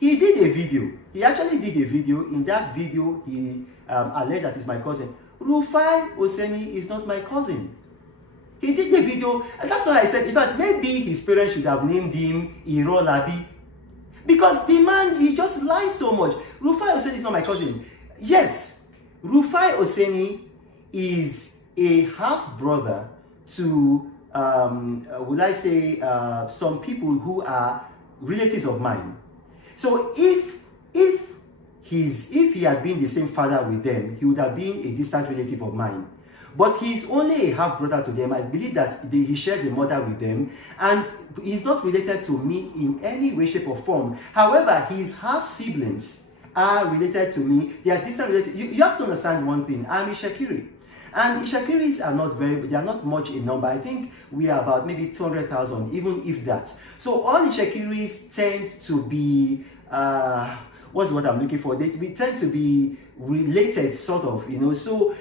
He did a video. He actually did a video. In that video, he alleged that he's my cousin. Rufai Oseni is not my cousin. He did the video, and that's why I said, in fact, maybe his parents should have named him Irolabi. Because the man, he just lies so much. Rufai Oseni is not my cousin. Yes, Rufai Oseni is a half-brother to, would I say, some people who are relatives of mine. So if he had been the same father with them, he would have been a distant relative of mine. But he's only a half-brother to them. I believe that he shares a mother with them, and he's not related to me in any way, shape, or form. However, his half-siblings are related to me. They are distant relatives. You have to understand one thing. I'm Ishakiri. And Ishakiris are not they are not much in number. I think we are about maybe 200,000, even if that. So all Ishakiris tend to be, what's what I'm looking for? We tend to be related, sort of, you know. So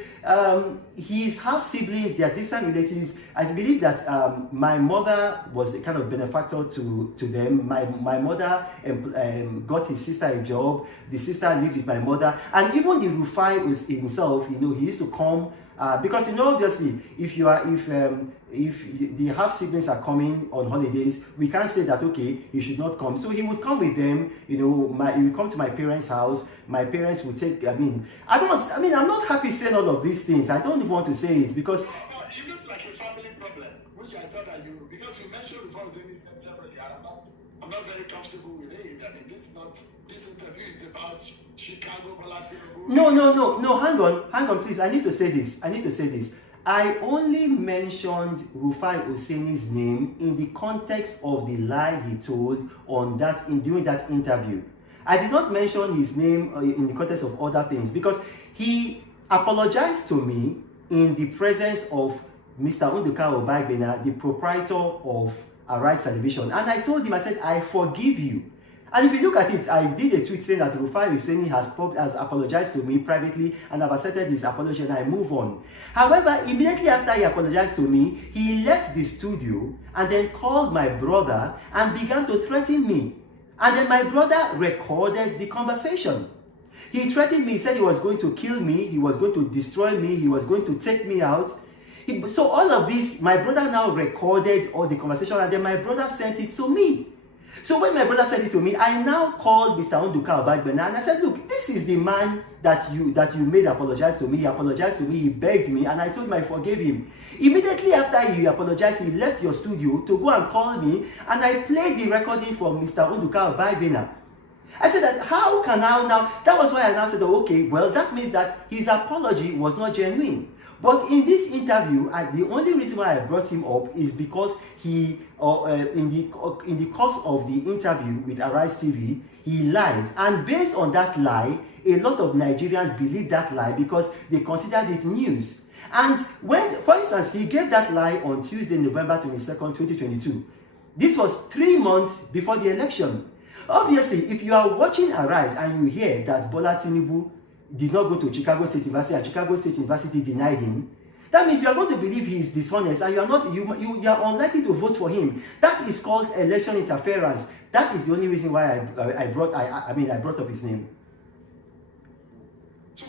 his half siblings, they are distant relatives. I believe that my mother was the kind of benefactor to them. My mother got his sister a job. The sister lived with my mother, and even the Rufai was himself, you know, he used to come. Because, you know, obviously, if the half siblings are coming on holidays, we can't say that, okay, you should not come. So he would come with them. You know, he would come to my parents' house. My parents would take. I'm not happy saying all of these things. I don't even want to say it because. No, it looks like a family problem, which I thought that because you mentioned before saying this separately. I'm not very comfortable with it. I mean, this interview is about Chicago. No, hang on, please. I need to say this. I only mentioned Rufai Oseni's name in the context of the lie he told during that interview. I did not mention his name in the context of other things because he apologized to me in the presence of Mr. Nduka Obagbena, the proprietor of Arise Television, and I told him, I said, I forgive you. And if you look at it, I did a tweet saying that Rufai Oseni has apologized to me privately, and I've accepted his apology and I move on. However, immediately after he apologized to me, he left the studio and then called my brother and began to threaten me. And then my brother recorded the conversation. He threatened me, he said he was going to kill me, he was going to destroy me, he was going to take me out. So all of this, my brother now recorded all the conversation, and then my brother sent it to me. So when my brother sent it to me, I now called Mr. Nduka Obagbena and I said, look, this is the man that you made apologize to me. He apologized to me, he begged me, and I told him I forgave him. Immediately after he apologized, he left your studio to go and call me, and I played the recording from Mr. Nduka Obagbena. I said that, how can I now? That was why I now said, oh, okay, well, that means that his apology was not genuine. But in this interview, the only reason why I brought him up is because he, in the course of the interview with Arise TV, he lied. And based on that lie, a lot of Nigerians believe that lie because they considered it news. And when, for instance, he gave that lie on Tuesday, November 22nd, 2022. This was 3 months before the election. Obviously, if you are watching Arise and you hear that Bola Tinubu did not go to Chicago State University and Chicago State University denied him, that means you are going to believe he is dishonest and you are unlikely to vote for him. That is called election interference. That is the only reason why I brought up his name. So,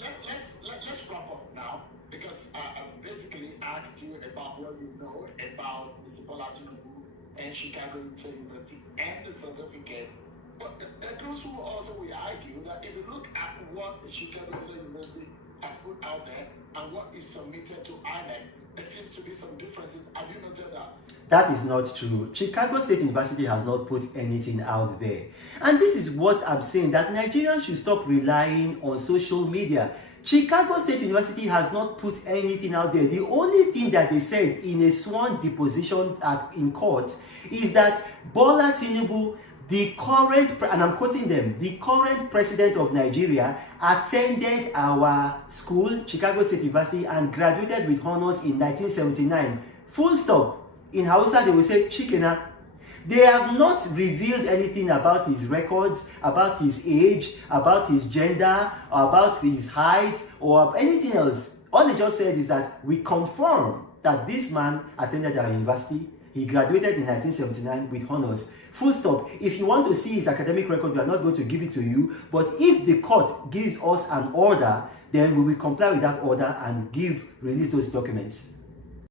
let's wrap up now because I've basically asked you about what you know about Mr. Bola Tinubu and Chicago State University and the certificate. But those who also will argue that if you look at what the Chicago State University has put out there and what is submitted to INEC, there seems to be some differences. Have you noted that? That is not true. Chicago State University has not put anything out there. And this is what I'm saying, that Nigerians should stop relying on social media. Chicago State University has not put anything out there. The only thing that they said in a sworn deposition in court is that Bola Tinubu, the current, and I'm quoting them, the current president of Nigeria attended our school, Chicago State University, and graduated with honors in 1979. Full stop. In Hausa, they will say, Chikena. They have not revealed anything about his records, about his age, about his gender, about his height, or anything else. All they just said is that we confirm that this man attended our university, He graduated in 1979 with honors. Full stop. If you want to see his academic record, we are not going to give it to you. But if the court gives us an order, then we will comply with that order and release those documents.